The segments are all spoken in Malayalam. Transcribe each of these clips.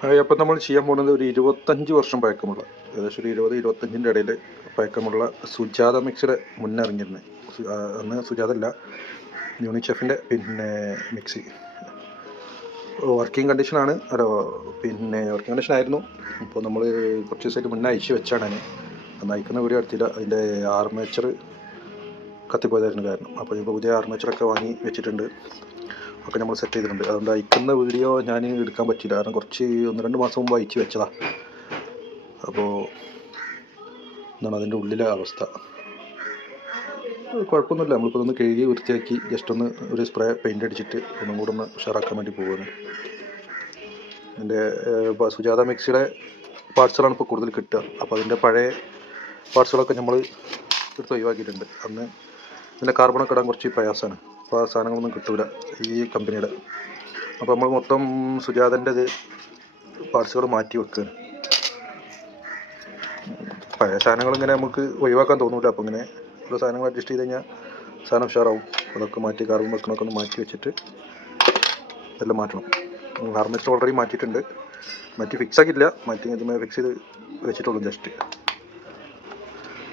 അപ്പം നമ്മൾ ചെയ്യാൻ പോകുന്നത് ഒരു ഇരുപത്തഞ്ച് വർഷം പഴക്കമുള്ള ഏകദേശം ഒരു ഇരുപത് ഇരുപത്തഞ്ചിന്റെ ഇടയിൽ പഴക്കമുള്ള സുജാത മിക്സിയുടെ മുന്നറിഞ്ഞിരുന്നത് അന്ന് സുജാത അല്ല യൂണിസെഫിന്റെ പിന്നെ മിക്സി. വർക്കിംഗ് കണ്ടീഷനാണ് അതോ പിന്നെ വർക്കിംഗ് കണ്ടീഷൻ ആയിരുന്നു. ഇപ്പോൾ നമ്മൾ കുറച്ച് ദിവസമായിട്ട് മുന്നേ അയച്ചു വെച്ചാണ് ഞാൻ അന്ന് അയക്കുന്ന വീഡിയോ എടുത്തില്ല അതിന്റെ ആർമേച്ചർ കത്തിപ്പോയതായിരുന്നു കാരണം. അപ്പോൾ ഇപ്പോൾ പുതിയ ആർമേച്ചറൊക്കെ വാങ്ങി വെച്ചിട്ടുണ്ട്. ഒക്കെ നമ്മൾ സെറ്റ് ചെയ്തിട്ടുണ്ട്. അതുകൊണ്ട് അയക്കുന്ന വീഡിയോ ഞാൻ എടുക്കാൻ പറ്റില്ല കാരണം കുറച്ച് ഒന്ന് രണ്ട് മാസം മുമ്പ് അയച്ചു വെച്ചതാണ് അപ്പോൾ എന്താണ് അതിന്റെ ഉള്ളിലെ അവസ്ഥ. കുഴപ്പമൊന്നുമില്ല. നമ്മളിപ്പോൾ ഒന്ന് കഴുകി വൃത്തിയാക്കി ജസ്റ്റ് ഒന്ന് ഒരു സ്പ്രേ പെയിന്റ് അടിച്ചിട്ട് ഒന്നും കൂടെ ഒന്ന് ഉഷാറാക്കാൻ വേണ്ടി പോവുകയാണ് എന്റെ സുജാത മിക്സിയുടെ പാർസലാണ് ഇപ്പോൾ കൂടുതൽ കിട്ടുക. അപ്പോൾ അതിന്റെ പഴയ പാർസലൊക്കെ നമ്മൾ എടുത്ത് ഒഴിവാക്കിയിട്ടുണ്ട്. അന്ന് ഇതിന്റെ കാർബണൊക്കെ ഇടാൻ കുറച്ച് പ്രയാസമാണ്. അപ്പോൾ സാധനങ്ങളൊന്നും കിട്ടൂല ഈ കമ്പനിയുടെ. അപ്പോൾ നമ്മൾ മൊത്തം സുജാതന്റെ പാർട്സുകൾ മാറ്റി വെക്കുകയാണ് പഴയ സാധനങ്ങൾ ഇങ്ങനെ നമുക്ക് ഒഴിവാക്കാൻ തോന്നൂല. അപ്പോൾ ഇങ്ങനെ ഓരോ സാധനങ്ങൾ അഡ്ജസ്റ്റ് ചെയ്ത് കഴിഞ്ഞാൽ സാധനം ഉഷാറാവും. അതൊക്കെ മാറ്റി കാർബൺ വെക്കണമൊക്കെ ഒന്ന് മാറ്റി വെച്ചിട്ട് എല്ലാം മാറ്റണം. ഹാർമേസ്റ്റർ ഓൾറെഡി മാറ്റിയിട്ടുണ്ട്. മാറ്റി ഫിക്സ് ആക്കിയില്ല മാറ്റി ഇതുമായി ഫിക്സ് ചെയ്ത് വെച്ചിട്ടുള്ളൂ ജസ്റ്റ്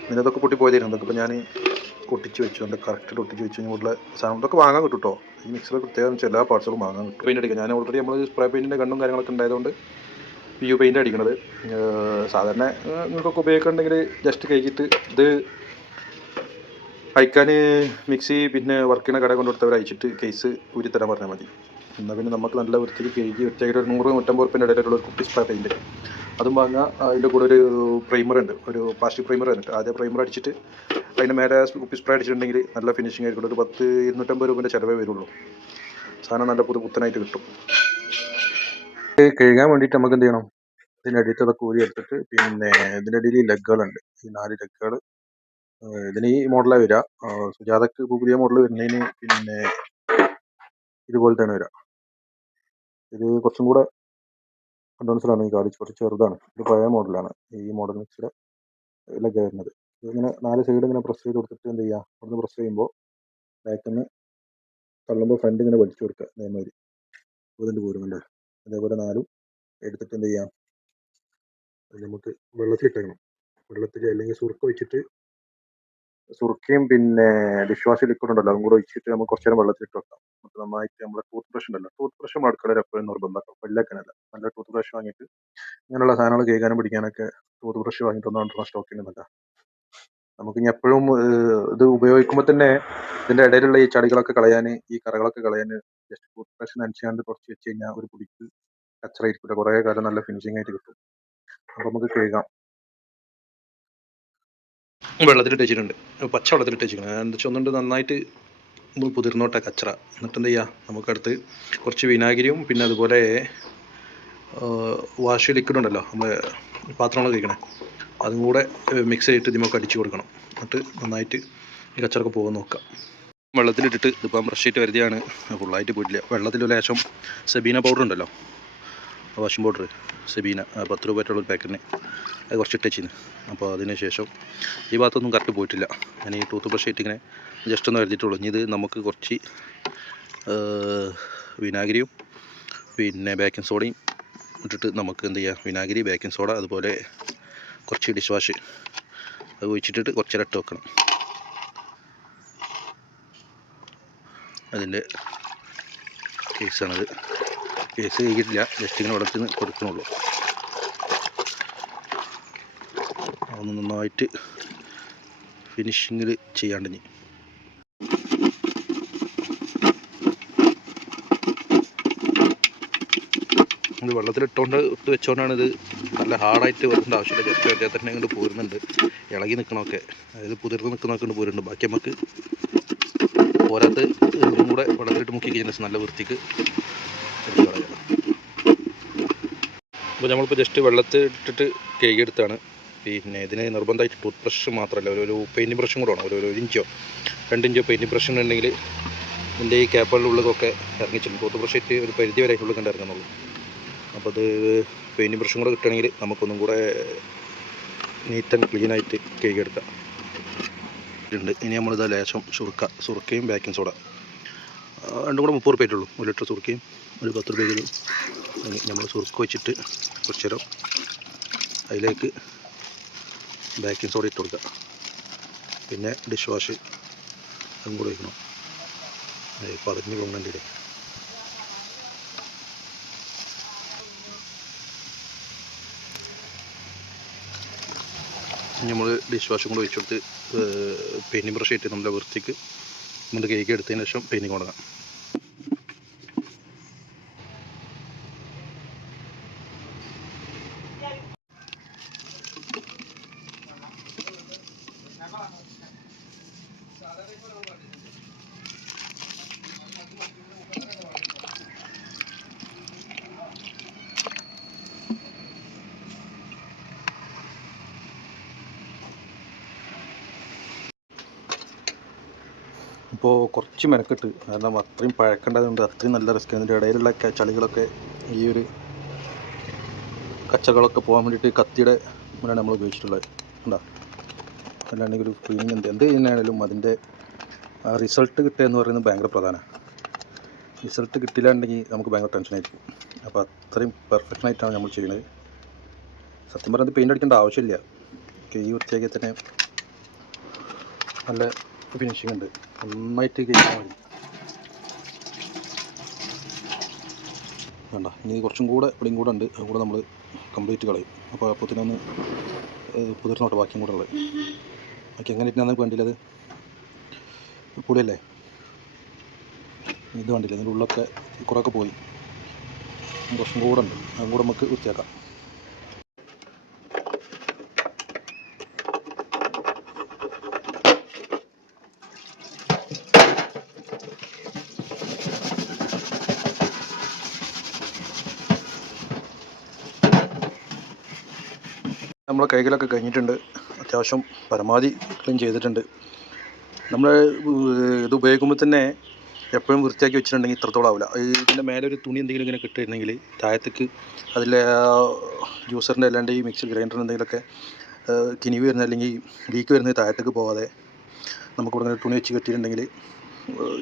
പിന്നെ ഇതൊക്കെ പൊട്ടി പോയതായിരുന്നു അതൊക്കെ ഇപ്പോൾ ഞാൻ ഒട്ടിച്ച് വെച്ചു എന്റെ കറക്റ്റ് ഒട്ടിച്ച് വെച്ച് കഴിഞ്ഞാൽ സാധനം ഇതൊക്കെ വാങ്ങാൻ കിട്ടും കേട്ടോ ഈ മിക്സർ പ്രത്യേകം എല്ലാ പാർട്സുകളും വാങ്ങാൻ കിട്ടും. പെയിന്റ് അടിക്കാം ഞാൻ ഓൾറെഡി നമ്മൾ സ്പ്രേ പെയിന്റിന്റെ കണ്ണും കാര്യങ്ങളൊക്കെ ഉണ്ടായതുകൊണ്ട് പി യു പെയിന്റ് അടിക്കണത് സാധാരണ നിങ്ങൾക്കൊക്കെ ഉപയോഗിക്കണമെങ്കിൽ ജസ്റ്റ് കഴിച്ചിട്ട് ഇത് അയക്കാൻ മിക്സി പിന്നെ വർക്ക് ചെയ്യുന്ന കട കൊണ്ടുകൊടുത്തവർ അയച്ചിട്ട് കേസ് ഊരി തരാൻ പറഞ്ഞാൽ മതി. എന്നാൽ പിന്നെ നമുക്ക് നല്ല വൃത്തിക്ക് കഴുകി വൃത്തിയായിട്ട് ഒരു നൂറ് നൂറ്റമ്പത് റുപ്യന്റെ ഇടയിലുള്ള ഒരു കുട്ടി സ്പ്രേ പെയിന്റ് അതും വാങ്ങാം. അതിന്റെ കൂടെ ഒരു പ്രൈമർ ഉണ്ട്. ഒരു പ്ലാസ്റ്റിക് പ്രൈമർ ഉണ്ട്. ആദ്യം പ്രൈമർ അടിച്ചിട്ട് അതിന്റെ മേലെ കുപ്പി സ്പ്രേ അടിച്ചിട്ടുണ്ടെങ്കിൽ നല്ല ഫിനിഷിംഗ് ആയിരിക്കും ഒരു പത്ത് ഇരുന്നൂറ്റമ്പത് രൂപേന്റെ ചിലവേ വരുള്ളൂ. സാധനം നല്ല പുതു പുത്തനായിട്ട് കിട്ടും. കഴുകാൻ വേണ്ടിയിട്ട് നമുക്ക് എന്ത് ചെയ്യണം? ഇതിന്റെ അടിയിൽ അതൊക്കെ ഊരി എടുത്തിട്ട് പിന്നെ ഇതിന്റെ അടിയിൽ ലെഗുകളുണ്ട് ഈ നാല് ലെഗുകൾ ഇതിന് ഈ മോഡലാണ് വരിക. സുജാതക്ക് പുതിയ മോഡൽ വരുന്നതിന് പിന്നെ ഇതുപോലത്തെയാണ് വരിക. ഇത് കുറച്ചും കൂടെ അഡ്വാൻസ്ഡാണ് ഈ കാർഡ് കുറച്ച് ചെറുതാണ്. ഇത് പഴയ മോഡലാണ് ഈ മോഡൽ മിക്സിലെ ഇതിലൊക്കെ വരുന്നത് ഇതിങ്ങനെ നാല് സൈഡ് ഇങ്ങനെ പ്രസ് ചെയ്ത് കൊടുത്തിട്ട് എന്ത് ചെയ്യുക അവിടുന്ന് പ്രസ് ചെയ്യുമ്പോൾ ബാക്കിൽ നിന്ന് തള്ളുമ്പോൾ ഫ്രണ്ട് ഇങ്ങനെ വലിച്ചു കൊടുക്കുക അതേമാതിരി ഇതിന്റെ പോരുമല്ലേ അതേപോലെ നാലും എടുത്തിട്ട് എന്ത് ചെയ്യാം? നമുക്ക് വെള്ളത്തിൽ വെള്ളത്തിലിട്ടേക്കണം. വെള്ളത്തിൽ അല്ലെങ്കിൽ സുറുക്ക വെച്ചിട്ട് സുറുക്കയും പിന്നെ ഡിഷ് വാഷ് ലിക്വിഡ് ഉണ്ടല്ലോ. അതും കൂടെ ഒഴിച്ചിട്ട് നമുക്ക് കുറച്ച് നേരം വെള്ളത്തിൽ ഇട്ട് വെക്കാം. നമുക്ക് നന്നായിട്ട് നമ്മുടെ ടൂത്ത് ബ്രഷ് ഉണ്ടല്ലോ. ടൂത്ത് ബ്രഷ് അടുക്കളയിൽ എപ്പോഴും നിർബന്ധമാക്കാം വെള്ളക്കനല്ല നല്ല ടൂത്ത് ബ്രഷ് വാങ്ങിയിട്ട് ഇങ്ങനെയുള്ള സാധനങ്ങൾ കേൾക്കാനും പിടിക്കാനൊക്കെ ടൂത്ത് ബ്രഷ് വാങ്ങിയിട്ട് ഒന്നാണ് സ്റ്റോക്ക് ചെയ്യുന്നില്ല നമുക്ക് ഇനി എപ്പോഴും ഇത് ഉപയോഗിക്കുമ്പോൾ തന്നെ ഇതിന്റെ ഇടയിലുള്ള ഈ ചടികളൊക്കെ കളയാൻ ഈ കറകളൊക്കെ കളയാൻ ജസ്റ്റ് ടൂത്ത് ബ്രഷ് നനച്ചാണ്ട് കുറച്ച് വെച്ച് കഴിഞ്ഞാൽ ഒരു പൊടിക്ക് കച്ചറയിരിക്കില്ല കുറേ കാലം നല്ല ഫിനിഷിംഗ് ആയിട്ട് കിട്ടും. അപ്പോൾ നമുക്ക് കഴുകാം. വെള്ളത്തിലിട്ട് വെച്ചിട്ടുണ്ട് പച്ച വെള്ളത്തിലിട്ട് വെച്ചിട്ടുണ്ട് എന്താ വെച്ചാൽ ഒന്നുകൊണ്ട് നന്നായിട്ട് പുതിർന്നോട്ടെ കച്ചറ. എന്നിട്ട് എന്ത് ചെയ്യുക നമുക്കടുത്ത് കുറച്ച് വിനാഗിരിയും പിന്നെ അതുപോലെ വാഷ് ലിക്വിഡ് ഉണ്ടല്ലോ നമ്മൾ പാത്രങ്ങളൊക്കെ കഴിക്കണേ അതും കൂടെ മിക്സ് ചെയ്തിട്ട് ഇതിമൊക്കെ അടിച്ചു കൊടുക്കണം. എന്നിട്ട് നന്നായിട്ട് ഈ കച്ചറൊക്കെ പോകാൻ നോക്കാം. വെള്ളത്തിലിട്ടിട്ട് ഇതിപ്പം ബ്രഷ് ചെയ്തിട്ട് വരുതിയാണ് ഫുള്ളായിട്ട് പോയിട്ടില്ല. വെള്ളത്തിൽ ലേശം സെബീന പൗഡർ ഉണ്ടല്ലോ. വാഷിംഗ് പൗഡർ സെബീന പത്ത് രൂപയായിട്ടുള്ള ഒരു പാക്കറ്റിന്. അത് കുറച്ച് ഇട്ടുവെച്ചിന് അപ്പോൾ അതിന് ശേഷം ഈ ഭാഗത്തൊന്നും കറക്റ്റ് പോയിട്ടില്ല. ഞാൻ ഈ ടൂത്ത് ബ്രഷ് ആയിട്ട് ഇങ്ങനെ ജസ്റ്റ് ഒന്ന് എഴുതിയിട്ടുള്ളൂ ഇനി ഇത് നമുക്ക് കുറച്ച് വിനാഗിരിയും പിന്നെ ബേക്കിംഗ് സോഡയും ഇട്ടിട്ട് നമുക്ക് എന്ത് ചെയ്യാം? വിനാഗിരി ബേക്കിംഗ് സോഡ അതുപോലെ കുറച്ച് ഡിഷ് വാഷ് അത് ഒഴിച്ചിട്ടിട്ട് കുറച്ച് ഇട്ട് വെക്കണം. അതിന്റെ കേസാണിത് കേസ് കഴിക്കിട്ടില്ല ജസ്റ്റ് ഇങ്ങനെ വെള്ളത്തിൽ നിന്ന് കൊടുക്കണുള്ളൂ. അതൊന്ന് നന്നായിട്ട് ഫിനിഷിങ്ങിൽ ചെയ്യാണ്ട് ഇനി. ഇത് വെള്ളത്തിലിട്ടുകൊണ്ട് ഇട്ട് വെച്ചുകൊണ്ടാണ് ഇത് നല്ല ഹാർഡായിട്ട് വരേണ്ട ആവശ്യമില്ല. ജസ്റ്റ് വെച്ചാൽ തന്നെ ഇങ്ങോട്ട് പോരുന്നുണ്ട്. ഇളകി നിൽക്കണമൊക്കെ അതായത് പുതിർന്ന് നിൽക്കുന്നതൊക്കെ കൊണ്ട് പോരുന്നുണ്ട്. ബാക്കി നമുക്ക് പോരാത്ത ഇതും കൂടെ വെള്ളത്തിലിട്ട് മുക്കി കഴിഞ്ഞാൽ നല്ല വൃത്തിക്ക് എടുത്ത് കളയാം. അപ്പോൾ നമ്മളിപ്പോൾ ജസ്റ്റ് വെള്ളത്തിൽ ഇട്ടിട്ട് കഴുകിയെടുത്താണ് പിന്നെ ഇതിന് നിർബന്ധമായിട്ട് ടൂത്ത് ബ്രഷ് മാത്രമല്ല. ഒരു പെയിന്റ് ബ്രഷും കൂടെ വേണം. ഒരു ഒരു ഇഞ്ചോ രണ്ട് ഇഞ്ചോ പെയിന്റിങ് ബ്രഷ് ഉണ്ടെങ്കിൽ ഇതിന്റെ ഈ ക്യാപ്പുകളുടെ ഉള്ളതൊക്കെ ഇറങ്ങിച്ചിട്ടുണ്ട് ടൂത്ത് ബ്രഷ് ഇട്ട് ഒരു പരിധി വരെ ഉള്ളിൽ കണ്ട് ഇറങ്ങുന്നുള്ളൂ. അപ്പോൾ അത് പെയിന്റ് ബ്രഷും കൂടെ കിട്ടുകയാണെങ്കിൽ നമുക്കൊന്നും കൂടെ നീറ്റ് ആൻഡ് ക്ലീൻ ആയിട്ട് കഴുകിയെടുക്കാം ഉണ്ട് ഇനി നമ്മളിത് ലേശം സുറുക്ക സുറുക്കയും ബേക്കിംഗ് സോഡ രണ്ടും കൂടെ മുപ്പത് റുപ്യ ആയിട്ടുള്ളൂ ഒരു ലിറ്റർ സുറുക്കയും ഒരു പത്ത് റുപ്യക്ക് നമ്മൾ സുറുക്ക് വെച്ചിട്ട് കുറച്ച് നേരം അതിലേക്ക് ബേക്കിംഗ് സോഡ ഇട്ട് കൊടുക്കുക. പിന്നെ ഡിഷ് വാഷ് അതും കൂടെ വയ്ക്കണം പതിഞ്ഞ് പോകുന്നുണ്ടേ നമ്മൾ ഡിഷ് വാഷും കൂടെ വെച്ചെടുത്ത് പെയിന്റിങ് ബ്രഷ് ഇട്ട് നമ്മുടെ വൃത്തിക്ക് നമ്മൾ കേക്ക് എടുത്തതിന് ശേഷം പെയിന്റിങ് തുടങ്ങാം ഇപ്പോൾ കുറച്ച് മെനക്കെട്ട്. കാരണം അത്രയും പഴക്കേണ്ടതുണ്ട് അത്രയും നല്ല റിസ്ക് അതിന്റെ ഇടയിലുള്ള ചളികളൊക്കെ ഈ ഒരു കച്ചകളൊക്കെ പോകാൻ വേണ്ടിയിട്ട് കത്തിയുടെ മുന്നാണ് നമ്മൾ ഉപയോഗിച്ചിട്ടുള്ളത്. കണ്ടോ? അല്ലാണ്ടെങ്കിൽ ഒരു ക്ലീനിങ് എന്ത് എന്ത് ചെയ്യുന്നതാണെങ്കിലും അതിന്റെ റിസൾട്ട് കിട്ടുക എന്ന് പറയുന്നത് ഭയങ്കര പ്രധാനമാണ് റിസൾട്ട് കിട്ടില്ലാണ്ടെങ്കിൽ നമുക്ക് ഭയങ്കര ടെൻഷനായിരിക്കും അപ്പോൾ അത്രയും പെർഫെക്ഷനായിട്ടാണ് നമ്മൾ ചെയ്യുന്നത്. സത്യം പറഞ്ഞത് പെയിന്റ് അടിക്കേണ്ട ആവശ്യമില്ല. ഈ വൃത്തിയാക്കി തന്നെ നല്ല ഫിനിഷിംഗ് ഉണ്ട്. നന്നായിട്ട് കഴിക്കാൻ മതി. വേണ്ട ഇനി കുറച്ചും കൂടെ ഇവിടെയും കൂടെ ഉണ്ട്. അതും കൂടെ നമ്മൾ കംപ്ലീറ്റ് കളയും. അപ്പോൾ അപ്പത്തിനൊന്ന് പുതിർന്നോട്ടെ ബാക്കിയും കൂടെ ഉള്ളത്. ബാക്കി എങ്ങനെ ഇട്ടാണ് വേണ്ടിയില്ലത് പൊടിയല്ലേ ഇത് കണ്ടില്ല? ഇതിന്റെ ഉള്ളൊക്കെ കുറേയൊക്കെ പോയി. കുറച്ചും കൂടെ ഉണ്ട്. അതും കൂടെ നമുക്ക് വൃത്തിയാക്കാം. നമ്മളെ കൈകളൊക്കെ കഴിഞ്ഞിട്ടുണ്ട്. അത്യാവശ്യം പരമാവധി ക്ലീൻ ചെയ്തിട്ടുണ്ട്. നമ്മൾ ഇത് ഉപയോഗിക്കുമ്പോൾ തന്നെ എപ്പോഴും വൃത്തിയാക്കി വെച്ചിട്ടുണ്ടെങ്കിൽ ഇത്രത്തോളം ആവില്ല. ഇതിന്റെ മേലെ ഒരു തുണി എന്തെങ്കിലും ഇങ്ങനെ കിട്ടിയിരുന്നെങ്കിൽ താഴത്തേക്ക് അതിലെ ജ്യൂസറിന്റെ അല്ലാണ്ട് ഈ മിക്സർ ഗ്രൈൻഡറിന് എന്തെങ്കിലുമൊക്കെ കിനിവ് വരുന്ന അല്ലെങ്കിൽ ലീക്ക് വരുന്നത് താഴത്തേക്ക് പോകാതെ നമുക്ക് ഇവിടെ തുണി വെച്ച് കെട്ടിയിട്ടുണ്ടെങ്കിൽ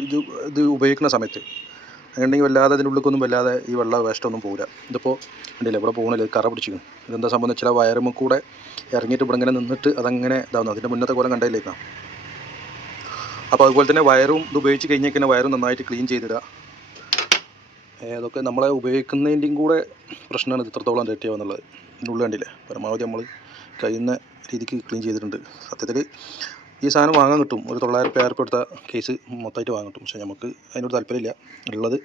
ഇത് ഇത് ഉപയോഗിക്കുന്ന സമയത്ത് അങ്ങനെയുണ്ടെങ്കിൽ വല്ലാതെ അതിന്റെ ഉള്ളിലേക്കൊന്നും വല്ലാതെ ഈ വെള്ള വേസ്റ്റൊന്നും പോകില്ല ഇതിപ്പോൾ ഉണ്ടല്ലേ ഇവിടെ പോകണില്ല കറ പിടിച്ചിരിക്കും ഇതെന്താ സംഭവം വെച്ചാൽ വയറുമ്പോൾ കൂടെ ഇറങ്ങിയിട്ട് ഇവിടെ ഇങ്ങനെ നിന്നിട്ട് അതങ്ങനെ ഇതാവുന്നു. അതിന്റെ മുന്നത്തെ കോലം കണ്ടതിലേക്കാണ് അപ്പോൾ അതുപോലെ തന്നെ വയറും ഇത് ഉപയോഗിച്ച് കഴിഞ്ഞാൽ പിന്നെ വയറും നന്നായിട്ട് ക്ലീൻ ചെയ്തിടുക. അതൊക്കെ നമ്മളെ ഉപയോഗിക്കുന്നതിന്റെയും കൂടെ പ്രശ്നമാണ് ഇത് ഇത്രത്തോളം ഡേറ്റ് ആവുന്നുള്ളത് ഇതിന്റെ ഉള്ളിൽ കണ്ടില്ലേ പരമാവധി നമ്മൾ കഴിയുന്ന രീതിക്ക് ക്ലീൻ ചെയ്തിട്ടുണ്ട്. സത്യത്തിൽ ഈ സാധനം വാങ്ങാൻ കിട്ടും. ഒരു തൊള്ളായിരം രൂപ കൊടുത്ത കേസ് മൊത്തമായിട്ട് വാങ്ങാൻ കിട്ടും. പക്ഷേ നമുക്ക് അതിനോട് താല്പര്യമില്ല. ഉള്ളത്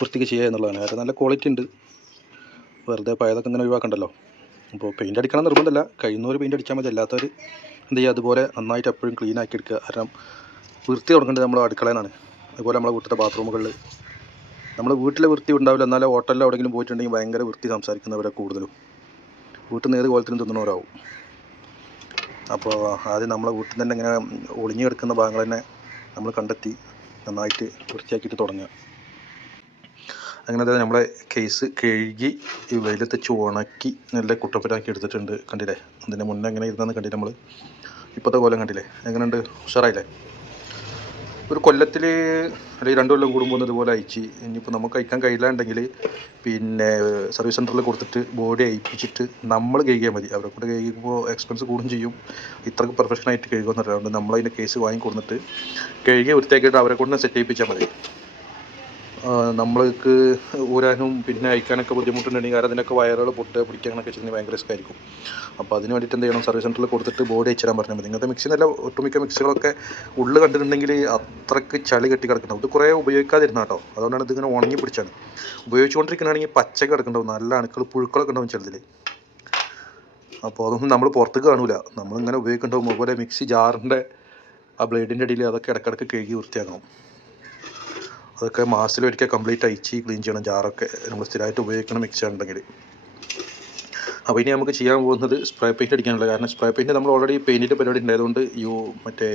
വൃത്തിക്ക് ചെയ്യുക എന്നുള്ളതാണ്. കാരണം നല്ല ക്വാളിറ്റി ഉണ്ട്. വെറുതെ പഴയതൊക്കെ ഇങ്ങനെ ഒഴിവാക്കണ്ടല്ലോ. അപ്പോൾ പെയിന്റ് അടിക്കണം നിർബന്ധമല്ല. കഴിയുന്നവർ പെയിന്റ് അടിച്ചാൽ മതി. അല്ലാത്തവർ എന്ത് ചെയ്യുക? അതുപോലെ നന്നായിട്ട് എപ്പോഴും ക്ലീൻ ആക്കി എടുക്കുക. കാരണം വൃത്തി തുടങ്ങേണ്ടത് നമ്മൾ അടുക്കളയാണ് അതുപോലെ നമ്മളെ വീട്ടിലെ ബാത്റൂമുകളിൽ നമ്മൾ വീട്ടിലെ വൃത്തി ഉണ്ടാവില്ല. എന്നാലും ഹോട്ടലിൽ എവിടെയെങ്കിലും പോയിട്ടുണ്ടെങ്കിൽ ഭയങ്കര വൃത്തി സംസാരിക്കുന്നവരെ കൂടുതലും. വീട്ടിൽ നിന്ന് ഏത് കോലത്തിനും തിന്നുന്നവരാവും അപ്പോൾ ആദ്യം നമ്മളെ വീട്ടിൽ തന്നെ ഇങ്ങനെ ഒളിഞ്ഞു കിടക്കുന്ന ഭാഗങ്ങൾ തന്നെ നമ്മൾ കണ്ടെത്തി നന്നായിട്ട് വൃത്തിയാക്കിയിട്ട് തുടങ്ങുക. അങ്ങനെ തന്നെ നമ്മളെ കേസ് കഴുകി ഈ വെയിലത്ത് വെച്ച് ഉണക്കി നല്ല കുട്ടപ്പരാക്കി എടുത്തിട്ടുണ്ട്. കണ്ടില്ലേ? അതിന്റെ മുന്നേ എങ്ങനെ ഇരുന്നെന്ന് കണ്ടില്ലേ നമ്മൾ ഇപ്പോഴത്തെ കോലം കണ്ടില്ലേ? എങ്ങനെയുണ്ട്? ഉഷാറായില്ലേ? ഒരു കൊല്ലത്തിൽ അല്ലെങ്കിൽ രണ്ട് കൊല്ലം കൂടുമ്പോൾ ഇതുപോലെ അയച്ച്. ഇനിയിപ്പോൾ നമുക്ക് അയക്കാൻ കഴിയില്ലാണ്ടെങ്കിൽ പിന്നെ സർവീസ് സെന്ററിൽ കൊടുത്തിട്ട് ബോഡി അയപ്പിച്ചിട്ട് നമ്മൾ കഴുകിയാൽ മതി. അവരെ കൂടെ കഴുകുമ്പോൾ എക്സ്പെൻസ് കൂടും ചെയ്യും. ഇത്രക്ക് പെർഫെക്ഷനായിട്ട് കഴുകുമെന്ന് അതുകൊണ്ട് നമ്മളതിന്റെ കേസ് വാങ്ങി കൊടുത്തിട്ട് കഴുകി വൃത്തിയാക്കിയിട്ട് അവരെ കൊണ്ട് സെറ്റ് ചെയ്യിപ്പിച്ചാൽ മതി. നമ്മൾക്ക് ഊരാനും പിന്നെ അയക്കാനൊക്കെ ബുദ്ധിമുട്ടുണ്ടെങ്കിൽ കാരണം അതിനൊക്കെ വയറുകൾ പൊട്ടുക പിടിക്കാനൊക്കെ വെച്ചിട്ടുണ്ടെങ്കിൽ ഭയങ്കര റിസ്ക് ആയിരിക്കും. അപ്പോൾ അതിന് വേണ്ടിയിട്ട് എന്ത് ചെയ്യണം? സർവീസ് സെന്ററിൽ കൊടുത്തിട്ട് ബോഡി അയച്ചു തരാൻ പറഞ്ഞാൽ മതി. ഇങ്ങനത്തെ മിക്സി നല്ല ഒട്ടുമിക്ക മിക്സികളൊക്കെ ഉള്ളിൽ കണ്ടിട്ടുണ്ടെങ്കിൽ അത്രയ്ക്ക് ചളി കെട്ടി കിടക്കണം ഇത് കുറേ ഉപയോഗിക്കാതിരുന്ന കേട്ടോ. അതുകൊണ്ടാണ് ഇതിങ്ങനെ ഉണങ്ങി പിടിച്ചാണ് ഉപയോഗിച്ചുകൊണ്ടിരിക്കണമെങ്കിൽ പച്ച കിടക്കുന്നുണ്ടാവും. നല്ല അണുക്കൾ പുഴുക്കളൊക്കെ ഉണ്ടാവും ചിലതിൽ അപ്പോൾ അതൊന്നും നമ്മൾ പുറത്തേക്ക് കാണൂല. നമ്മളിങ്ങനെ ഉപയോഗിക്കുന്നുണ്ടാവും. അതുപോലെ മിക്സി ജാറിന്റെ ആ ബ്ലേഡിന്റെ അടിയിൽ അതൊക്കെ ഇടയ്ക്കിടയ്ക്ക് കഴുകി വൃത്തിയാക്കണം. അതൊക്കെ മാസത്തിലൊരിക്കൽ കംപ്ലീറ്റ് അയച്ച് ക്ലീൻ ചെയ്യണം ജാറൊക്കെ നമ്മൾ സ്ഥിരമായിട്ട് ഉപയോഗിക്കണം മിക്സർ ഉണ്ടെങ്കിൽ അപ്പോൾ ഇനി നമുക്ക് ചെയ്യാൻ പോകുന്നത് സ്പ്രേ പെയിന്റ് അടിക്കാനുള്ള കാരണം സ്പ്രേ പെയിന്റ് നമ്മൾ ഓൾറെഡി പെയിന്റിന്റെ പരിപാടി ഉണ്ടായതുകൊണ്ട് യു മറ്റേ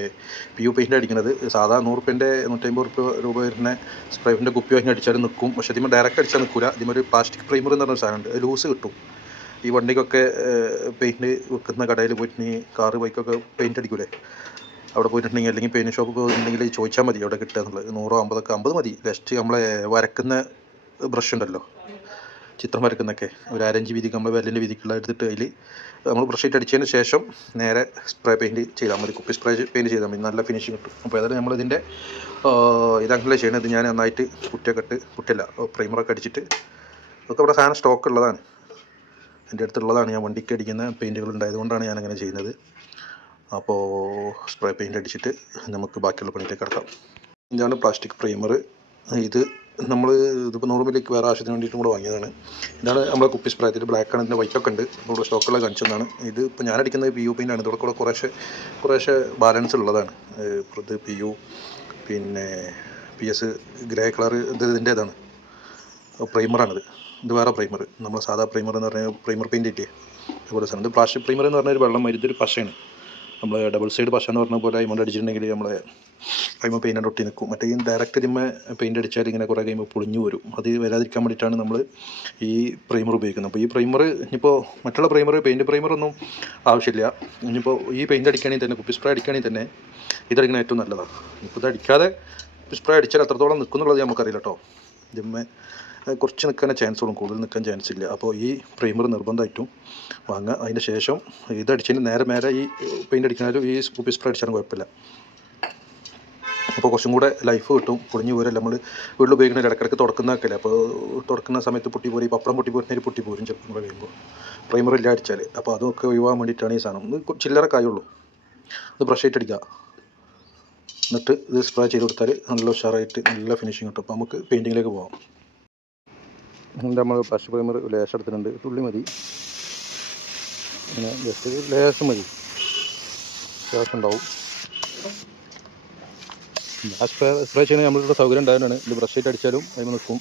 പി യു പെയിന്റ് അടിക്കുന്നത് സാധാ നൂറ് റുപ്യന്റെ നൂറ്റമ്പത് റുപ്യ രൂപ വരുന്ന സ്പ്രേ പെയിന്റ് കുപ്പി വാങ്ങി അടിച്ചാൽ നിൽക്കും പക്ഷേ ഇതിന് ഡയറക്റ്റ് അടിച്ചാൽ നിൽക്കില്ല ഇതിമൊരു പ്ലാസ്റ്റിക് പ്രൈമർ എന്ന് പറഞ്ഞ സാധനമുണ്ട്. ലൂസ് കിട്ടും. ഈ വണ്ടിക്കൊക്കെ പെയിന്റ് വെക്കുന്ന കടയിൽ പോയിട്ട് കാറ് ബൈക്കൊക്കെ പെയിന്റ് അടിക്കൂലേ? അവിടെ പോയിട്ടുണ്ടെങ്കിൽ അല്ലെങ്കിൽ പെയിന്റ് ഷോപ്പ് പോയിട്ടുണ്ടെങ്കിൽ ചോദിച്ചാൽ മതി അവിടെ കിട്ടുക എന്നുള്ളത്. നൂറോ അമ്പതൊക്കെ അമ്പത് മതി. ജസ്റ്റ് നമ്മളെ വരക്കുന്ന ബ്രഷ് ഉണ്ടല്ലോ. ചിത്രം വരക്കുന്നൊക്കെ. ഒരു അരഞ്ച് വീതിക്ക് നമ്മൾ വിരലിന്റെ വീതിക്കുള്ള എടുത്തിട്ട് അതിൽ നമ്മൾ ബ്രഷ് ഇട്ട് അടിച്ചതിന് ശേഷം നേരെ സ്പ്രേ പെയിന്റ് ചെയ്താൽ മതി. കുപ്പി സ്പ്രേ പെയിന്റ് ചെയ്താൽ മതി. നല്ല ഫിനിഷിങ് കിട്ടും. അപ്പോൾ ഏതായാലും നമ്മളിതിന്റെ ഇതങ്ങനെ ചെയ്യണത്. ഞാൻ നന്നായിട്ട് കുട്ടിയൊക്കെ ഇട്ട് പ്രൈമർ പ്രൈമറൊക്കെ അടിച്ചിട്ട് ഒക്കെ ഇവിടെ സാധനം സ്റ്റോക്ക് ഉള്ളതാണ്. എന്റെ അടുത്തുള്ളതാണ്. ഞാൻ വണ്ടിക്ക് അടിക്കുന്ന പെയിന്റുകൾ ഉണ്ടായതുകൊണ്ടാണ് ഞാൻ അങ്ങനെ ചെയ്യുന്നത്. അപ്പോൾ സ്പ്രേ പെയിന്റ് അടിച്ചിട്ട് നമുക്ക് ബാക്കിയുള്ള പണിയിലേക്ക് കിടക്കാം. ഇതാണ് പ്ലാസ്റ്റിക് പ്രൈമർ ഇത് നമ്മൾ ഇതിപ്പോൾ നോർമലിലേക്ക് മില്ലിക്ക് വേറെ ആവശ്യത്തിന് വേണ്ടിയിട്ടും കൂടെ വാങ്ങിയതാണ്. ഇതാണ് നമ്മളെ കുപ്പി സ്പ്രേ ബ്ലാക്ക് ആണ്. ഇതിന്റെ വൈറ്റൊക്കെ ഉണ്ട്. നമ്മുടെ സ്റ്റോക്കുള്ള കാണിച്ചതാണ് ഇത് ഇപ്പോൾ ഞാൻ അടിക്കുന്നത് പി യു പെയിന്റാണ് ഇതോടെ കൂടെ കുറേശ്ശെ കുറേശ്ശെ ബാലൻസ് ഉള്ളതാണ്. ഇത് പി യു പിന്നെ പി എസ് ഗ്രേ കളർ ഇത് ഇതിന്റേതാണ് പ്രൈമറാണിത് ഇത് വേറെ പ്രൈമർ നമ്മൾ സാധാ പ്രൈമർ എന്ന് പറഞ്ഞാൽ പ്രൈമർ പെയിന്റ് കിട്ടിയേ അതുപോലെ സാധനം ഇത് പ്ലാസ്റ്റിക് പ്രൈമർ എന്ന് പറഞ്ഞാൽ ഒരു വെള്ളം മരുന്നൊരു പശയാണ്. നമ്മൾ ഡബിൾ സൈഡ് പശ എന്ന് പറഞ്ഞ പോലെ അയിമോണ്ട് അടിച്ചിട്ടുണ്ടെങ്കിൽ നമ്മളെ കൈമ പെയിന്റ് ഒട്ടി നിൽക്കും. മറ്റേ ഡയറക്റ്റ് ഇമ്മ പെയിന്റ് അടിച്ചാൽ ഇങ്ങനെ കുറേ കഴിയുമ്പോൾ പൊളിഞ്ഞു വരും. അത് വരാതിരിക്കാൻ വേണ്ടിയിട്ടാണ് നമ്മൾ ഈ പ്രൈമർ ഉപയോഗിക്കുന്നത്. അപ്പോൾ ഈ പ്രൈമർ ഇനിയിപ്പോൾ മറ്റുള്ള പ്രൈമർ പെയിന്റ് പ്രൈമറൊന്നും ആവശ്യമില്ല. ഇനിയിപ്പോൾ ഈ പെയിന്റ് അടിക്കുകയാണെങ്കിൽ തന്നെ കുപ്പി സ്പ്രേ അടിക്കുകയാണെങ്കിൽ തന്നെ ഇതടിക്കണ ഏറ്റവും നല്ലതാണ്. ഇപ്പോൾ ഇത് അടിക്കാതെ കുപ്പി സ്പ്രേ അടിച്ചാൽ എത്രത്തോളം നിൽക്കുന്നുള്ളത് നമുക്കറിയില്ല കേട്ടോ. ഇതിന്മേ ഏഹ് കുറച്ച് നിൽക്കാൻ ചാൻസ് ഉള്ളൂ. കൂടുതൽ നിൽക്കാൻ ചാൻസ് ഇല്ല. അപ്പോൾ ഈ പ്രൈമർ നിർബന്ധമായിട്ടും വാങ്ങുക. അതിന് ശേഷം ഇതടിച്ചതിന് നേരെ നേരെ ഈ പെയിന്റ് അടിക്കണാലും ഈ സ്കൂപ്പി സ്പ്രേ അടിച്ചാലും കുഴപ്പമില്ല. അപ്പോൾ കുറച്ചും കൂടെ ലൈഫ് കിട്ടും. പൊളിഞ്ഞു പോരല്ല നമ്മൾ വീട്ടിൽ ഉപയോഗിക്കുന്ന ഇടക്കിടക്ക് തുടക്കുന്നതൊക്കെ അല്ലേ അപ്പോൾ തുടക്കുന്ന സമയത്ത് പൊട്ടി പോരി. പപ്പടം പൊട്ടി പോരുന്നതിൽ പൊട്ടി പോരും ചിലപ്പോൾ കഴിയുമ്പോൾ. പ്രൈമർ ഇല്ല അടിച്ചാൽ അപ്പോൾ അതൊക്കെ ഒഴിവാൻ വേണ്ടിയിട്ടാണ് ഈ സാധനം. ഇത് ചില്ലറ കായുള്ളൂ ഇത് ബ്രഷ് ആയിട്ട് അടിക്കുക. എന്നിട്ട് ഇത് സ്പ്രേ ചെയ്ത് കൊടുത്താൽ നല്ല ഉഷാറായിട്ട് നല്ല ഫിനിഷിങ് കിട്ടും. അപ്പോൾ നമുക്ക് പെയിന്റിങ്ങിലേക്ക് പോകാം നമ്മൾ പശു പ്രൈമർ ലേശം എടുത്തിട്ടുണ്ട്. തുള്ളി മതി. പിന്നെ ജസ്റ്റ് ലേശം മതി. ലേശം ഉണ്ടാവും. സ്പ്രേ സ്പ്രേ ചെയ്യുന്നത് നമ്മളിവിടെ സൗകര്യം ഉണ്ടായതാണ് ഇത് ബ്രഷ് ആയിട്ട് അടിച്ചാലും അതിന് നിൽക്കും.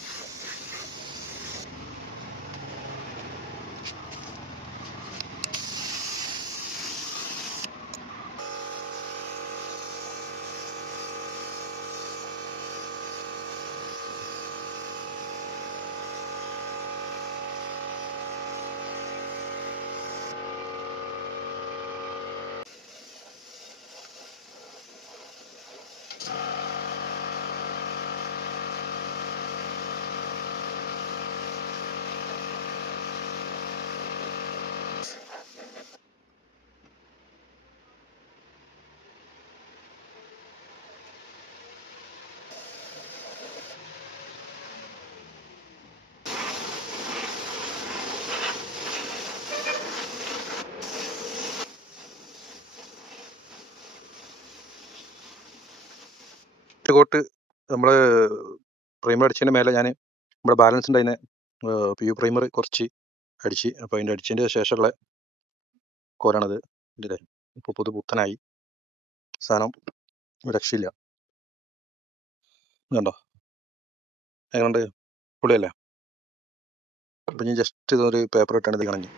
കോട്ട് നമ്മൾ പ്രൈമർ അടിച്ചതിന്റെ മേലെ ഞാൻ നമ്മുടെ ബാലൻസ് ഉണ്ടായിരുന്ന പി യു പ്രൈമർ കുറച്ച് അടിച്ച്. അപ്പോൾ അതിന്റെ അടിച്ചതിന്റെ ശേഷമുള്ള കോലാണത്. ഇതിലെ ഇപ്പോൾ പുതു പുത്തനായി. സാധനം രക്ഷയില്ല. കണ്ടോ? എങ്ങനെയുണ്ട്? പുള്ളിയല്ലേ അപ്പം ഞാൻ ജസ്റ്റ് ഇതൊരു പേപ്പർ ഇട്ടാണ് ഇത് കളഞ്ഞ്.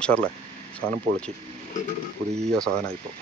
ഉഷാറല്ലേ? സാധനം പൊളിച്ച് പുതിയ സാധനമായി ഇപ്പോൾ